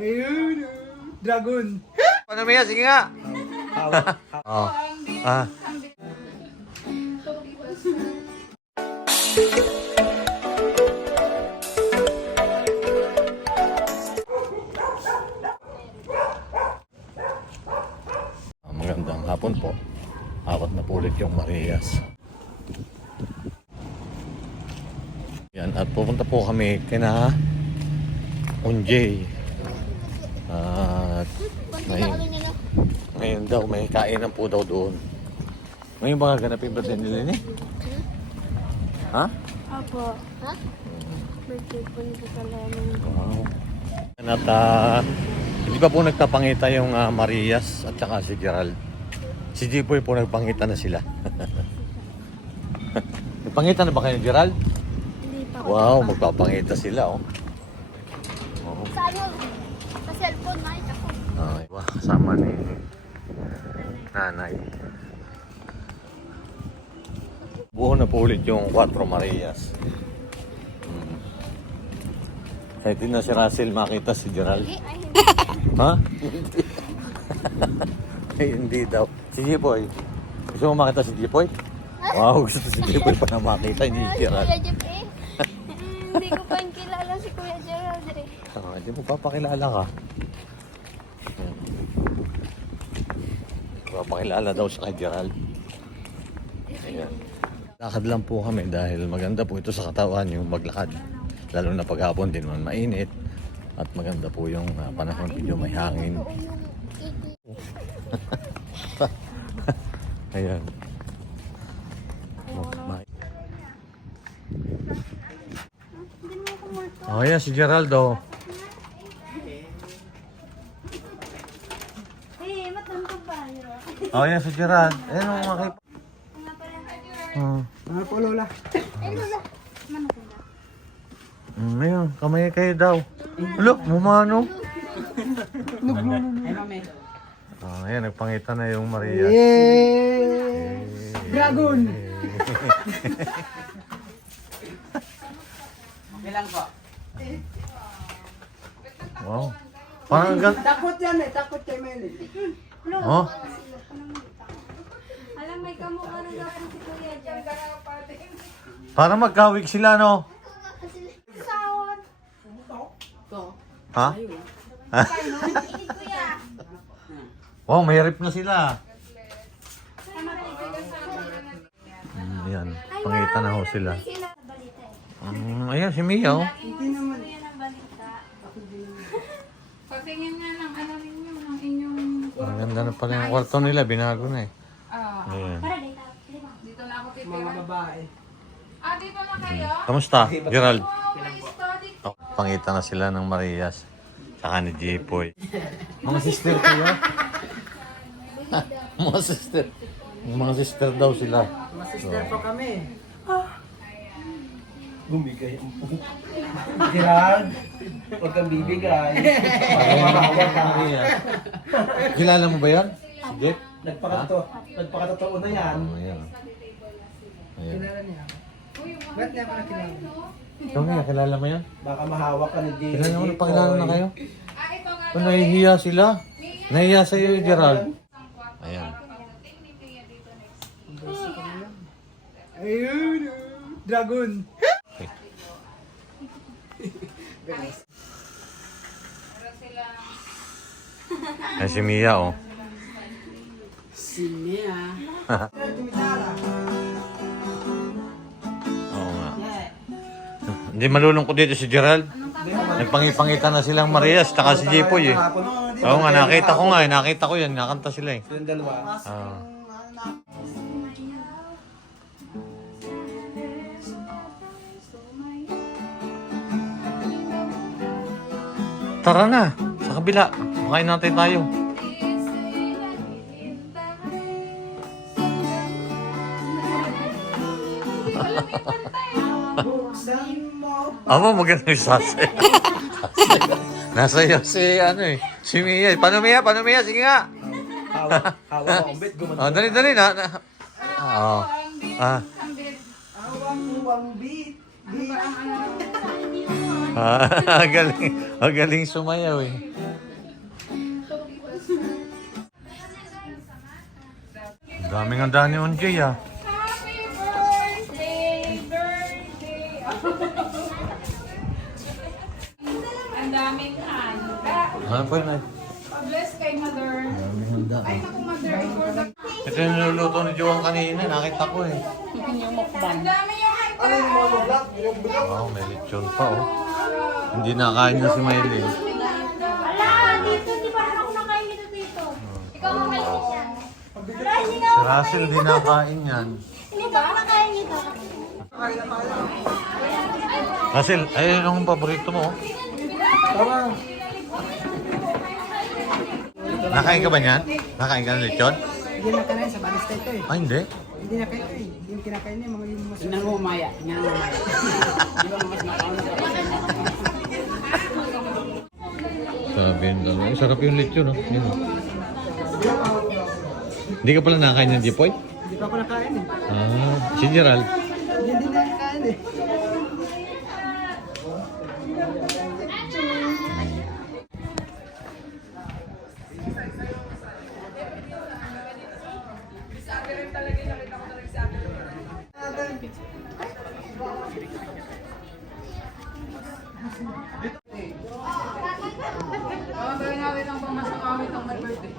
Ayun, dragon. Paano Mia? Sige nga. Oh. Ah. Magandang hapon po. Awat na po ulit yung Marias. Yan, at pupunta po kami kina Unjay. At ngayon daw may kainan po daw doon. Ngayon ba gaganapin birthday nila ni? Ha? Apo. Ha? Birthday po nito sa Lemon. Wow. At hindi pa po nagtapangita yung Marias at saka si Gerald. Si Jipoy po nagpangita na sila. Nagpangita na ba kayo ni Gerald? Hindi pa. Wow, magpapangita sila oh. Sa ano? Sa cellphone, Mike, ako. Okay, wow, kasama ni nanay. Buo na po ulit yung 4 Marias. Kahit na si Russell makita si Gerald. Ay, hindi. Ha? Ay, hindi daw. Si Jipoy. Gusto mo makita si Jipoy? Wow, gusto si Jipoy pa na makita, hindi si Gerald. Kuya Jeff eh. Hindi ko pa yung kilala si Kuya Gerald eh. Hindi mo papakilala ka. Papakilala daw siya kay Gerald. Ayan. Lakad lang po kami dahil maganda po ito sa katawan yung maglakad. Lalo na paghapon din man mainit. At maganda po yung panahon, medyo may hangin. Ayan. Oh, yeah, si Geraldo. Eh, matantog ba? Oh, yeah, si Gerald. Ayan ang mga kay... Ano po, Lola? Eh, Lola. Mano ko na? Ayun, kamay kayo daw. Look, mumano. Ayan, nagpangita na yung Maria. Yay! Dragon! Okay lang po. Wow. Parang Takot yan eh, takot kay Melly. Oh, Alam, may kamukha na daw po si Kuya Jeff. parang magkawig sila, no? Sawon. Ha? Init Kuya. Wow, may rip na sila. Ayan, pangita na ho sila. Ayan, si Mia, oh. Patingin nga ng ano ninyo, ng inyong... Ang ganda na pala yung kwarto nila, binago na eh. Ayan. Dito na ako titira. Mga babae. Ah, dito na kayo? Kamusta, Gerald? Oh, may study. Oh, pangita na sila ng Marias. Saka ni Jipoy. Mga sister kayo? Mga sister. Mga sister daw sila. Mga sister po kami. Bumigay ang Gerald, huwag kang bibigay. Pagkakawag ang Marias. Kilala mo ba yan? Si Jeff? Nagpakatotoo na yan. Oh, ayan. Ayan. Kilala niya. Ba't niya ako nakilala? Ikaw nga, kilala mo yan? Baka mahawak ka ni Jay. Kilala mo, napakilala na kayo? Ah, ito nga. Oh, nahihiya sila. Nahihiya sa'yo, Gerald. Ayan. Ayun, dragon. Ayan si Mia, oh. Si Mia. Oo nga. Hindi malulungkot dito si Gerald. Nagpangipangita na silang Marias, tsaka si Jipoy eh. Oo nga, nakita ko nga eh. Nakita ko yan. Nakanta sila eh. Yung dalawa. Ah. Tara na, sa kabila. Makain natin tayo. Amo, magandang sasay. Nasa iyo si ano eh. Si Mia. Paano Mia? Paano Mia? Sige nga. Hawak ang bit, gumano. Oh, dali, dali na. Oo. Ah. Hawak ang bit. Bit. Galing sumayaw eh. Daming ang dani on Jay ah. Happy birthday! Birthday! Ang daming handa. Ano po yun ay? Bless kay Mother. Ay, naku, Mother. Ito yung niluluto ni Joang kanina. Nakita ko eh. Ang dami yung handa. Wow, may lechon pa oh. Hindi nakain na si Maylin. Ala, dito, di ba ako nakain nito dito? Ikaw makain niya. Si Russell di nakain yan. Hindi ba ako nakain nito? Russell, ayun ang paborito mo. oh. Nakain ka ba niyan? Nakain ka ng lechon? Hindi na kanain sa barista ito eh. Ah, hindi. Hindi na kayo eh. Hindi yung kinakain niya, mga yung mas... Tingnan mo umaya. Tingnan mo umaya. Di ba mas nakauna ka? Sabi yun lang. Sarap yung lechon, no? Yun. Hindi ka pala nakain ng Jipoy? Hindi pa ako nakain eh. Ah, si Gerald. Hindi na nakain eh. Awit ang pamasok awit ang my birthday.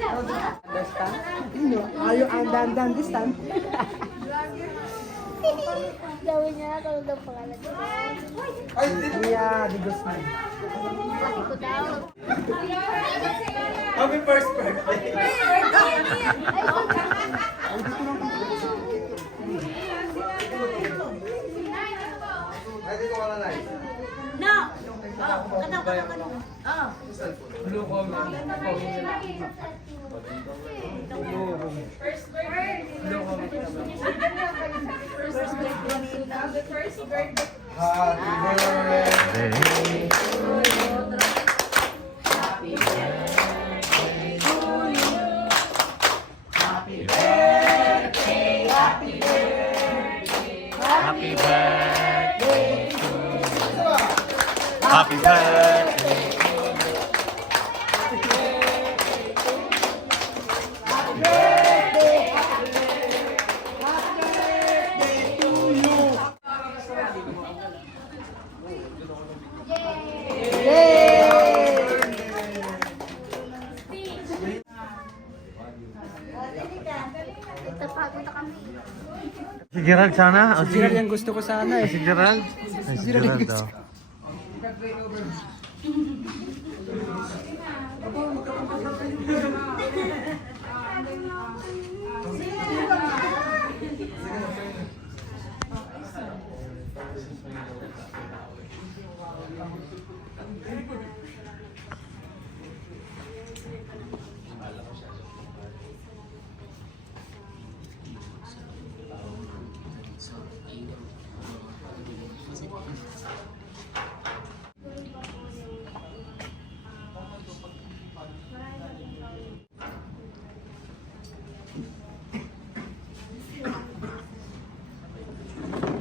Understand? Ayaw ang dandan this time. Gawin niya na tulad ang pangalan ko. Mia de Guzman. Pati ko daw. Happy first birthday! No! Oh, kataw. Oh. Happy birthday to you. Happy birthday. Tapagod na kami. Si Gerald sana? O, Si Gerald yung gusto ko sana eh. Si Gerald? Ay, si Gerald daw.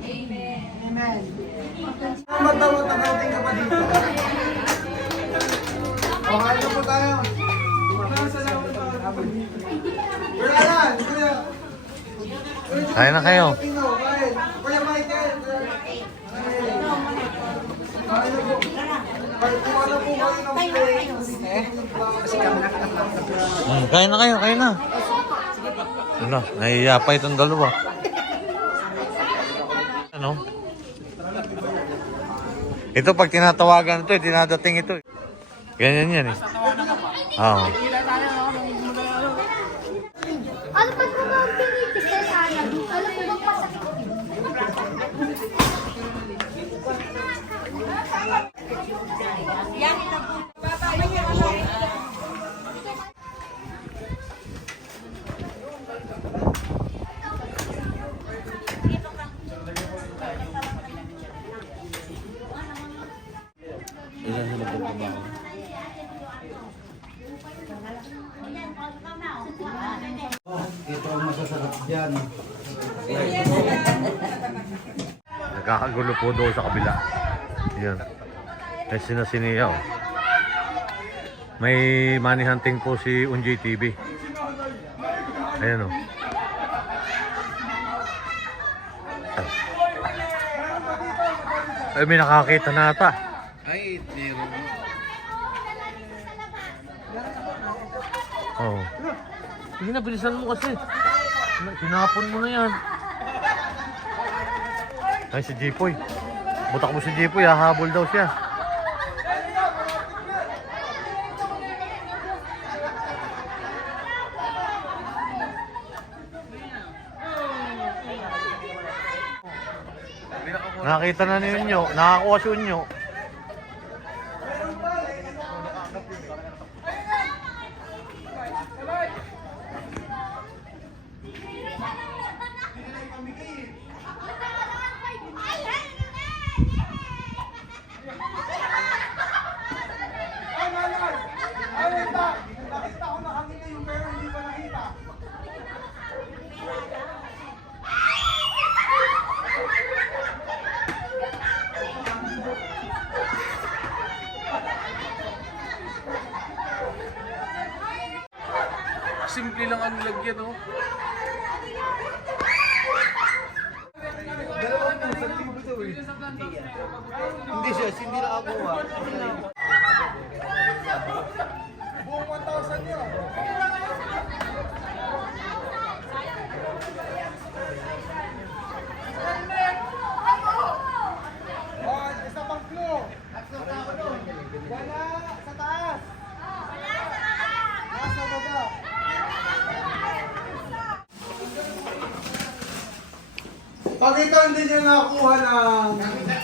Amen. Matawat ang ating kapatid. Okay na po tayo. Salamat po. Wala yan, kuya. Kaya na kayo. Kuya Michael. Kaya na po. Kuha na po kayo ng plate. Kasi kami nakakapag. Kaya na kayo, kaya na. Ano, nahiya pa itong dalawa. Ano? Ito pag tinatawagan ito, dinadating ito. Ganyan yan eh. Oo. Ano ba ito mga pinitis na sana? Ano ko bang masakit? Nagkakagulo po doon sa kabila. Yan. May sinasiniyaw. May money hunting po si Unjay TV. Ayan o. Ay, may nakakita na ata. Ay, meron. Oo. Sige na, bilisan mo kasi. Tinapon mo na yan. Ay, si Jipoy. Butak mo si Jipoy, hahabol daw siya. Nakita na ni Unyo, nakakuha si Unyo. Simple lang ang lagyan, oh. Dalawang puso, libo to eh. Hindi siya, hindi nakakuha. Buong 1,000 yun. Isa pang clue. Wala sa taas. Nasa baba. Pag ikaw hindi niya nakakuha ng 8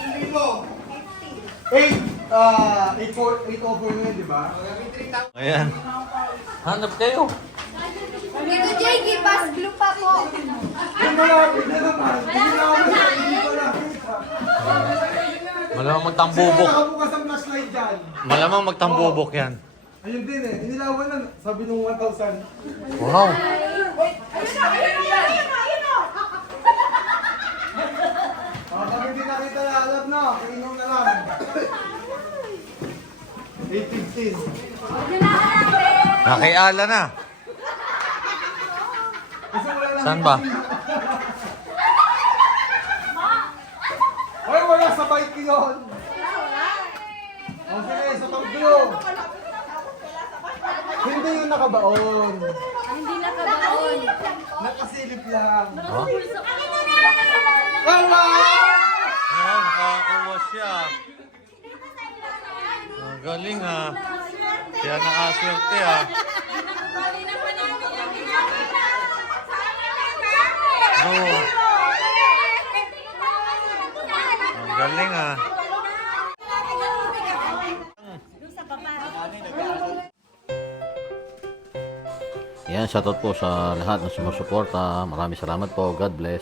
yun, di ba? Ayan. Hanap kayo. Dito, Jay, pass blue pa po. Yung malapit na naman. Hindi na ako hindi ko nakita. Malamang Kasi magtambubok. nakabukas ang flashlight dyan. Malamang magtambubok yan. Ayun din eh. Inilawan na. Sabi nung 1,000. Wow. Pag hindi nakita na alam na. Kainom na lang. 8:15. Nakiala na. Kasi wala na. Saan ba? Ay, wala sa bike yun. Okay, sa pagbulo. Hindi yung nakabaon. Hindi nakabaon. Nakasilip lang. Oh? Wala! Ayan, nakakuha siya. Ang galing ha. Kaya nakaswerte ha. Oo. Ang galing ha. Yan, shoutout po sa lahat na sumusuporta. Maraming salamat po. God bless.